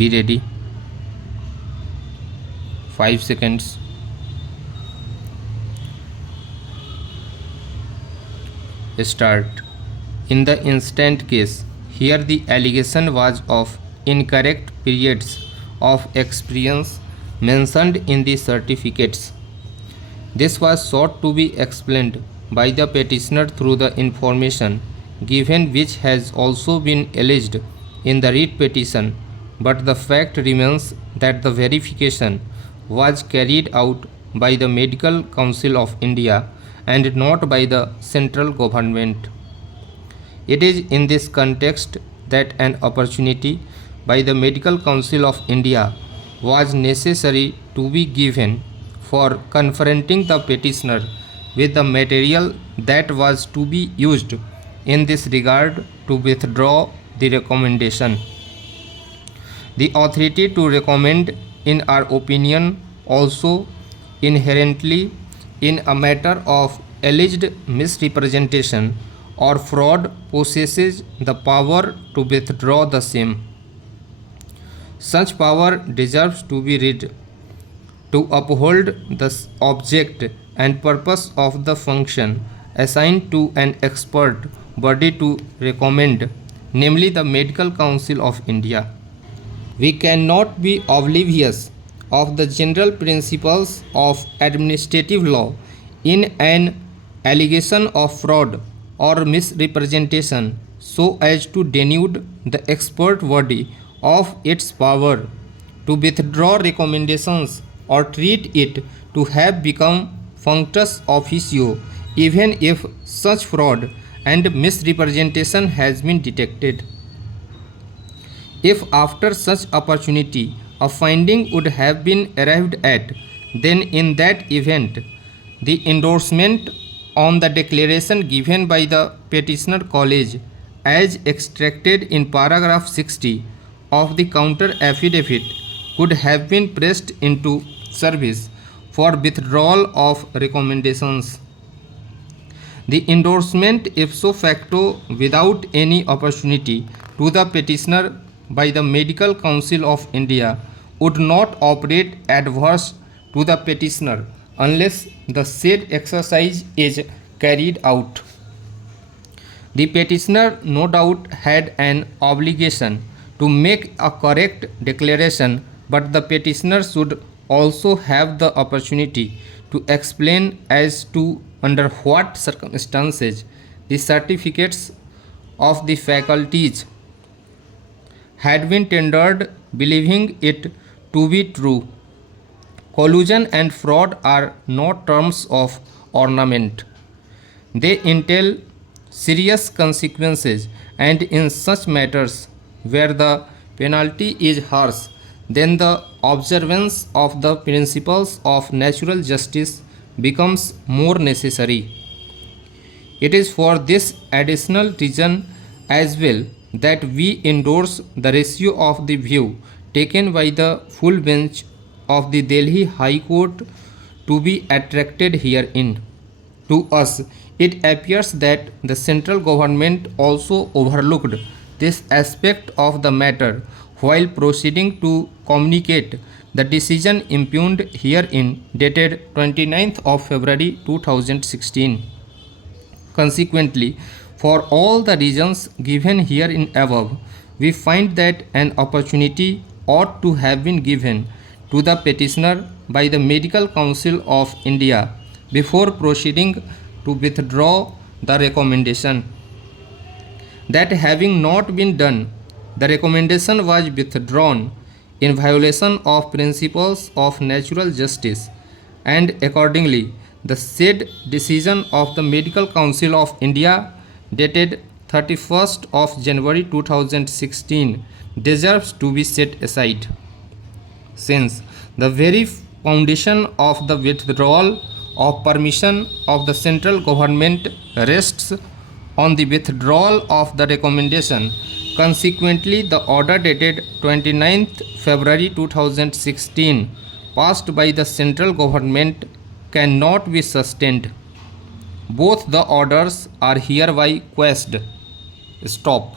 Be ready. 5 seconds. Start. In the instant case, here the allegation was of incorrect periods of experience mentioned in the certificates. This was sought to be explained by the petitioner through the information given, which has also been alleged in the writ petition, but the fact remains that the verification was carried out by the Medical Council of India and not by the central government. It is in this context that an opportunity by the Medical Council of India was necessary to be given for confronting the petitioner with the material that was to be used in this regard to withdraw the recommendation. The authority to recommend, in our opinion, also inherently in a matter of alleged misrepresentation or fraud possesses the power to withdraw the same. Such power deserves to be read to uphold the object and purpose of the function assigned to an expert body to recommend, namely the Medical Council of India. We cannot be oblivious of the general principles of administrative law in an allegation of fraud or misrepresentation so as to denude the expert body of its power to withdraw recommendations or treat it to have become functus officio, even if such fraud and misrepresentation has been detected. If after such opportunity a finding would have been arrived at, then in that event the endorsement on the declaration given by the petitioner college as extracted in paragraph 60 of the counter affidavit could have been pressed into service for withdrawal of recommendations. The endorsement ipso facto without any opportunity to the petitioner by the Medical Council of India would not operate adverse to the petitioner unless the said exercise is carried out. The petitioner no doubt had an obligation to make a correct declaration, but the petitioner should also have the opportunity to explain as to under what circumstances the certificates of the faculties had been tendered, believing it to be true. Collusion and fraud are not terms of ornament. They entail serious consequences, and in such matters where the penalty is harsh, then the observance of the principles of natural justice becomes more necessary. It is for this additional reason as well that we endorse the ratio of the view taken by the full bench of the Delhi High Court to be attracted herein. To us, it appears that the central government also overlooked this aspect of the matter while proceeding to communicate the decision impugned herein dated 29th of February 2016. Consequently, for all the reasons given herein above, we find that an opportunity ought to have been given to the petitioner by the Medical Council of India before proceeding to withdraw the recommendation. That having not been done, the recommendation was withdrawn in violation of principles of natural justice, and accordingly the said decision of the Medical Council of India dated 31st of January 2016 deserves to be set aside, since the very foundation of the withdrawal of permission of the central government rests on the withdrawal of the recommendation. Consequently, the order dated 29th February 2016 passed by the central government cannot be sustained. Both the orders are hereby quashed. Stop.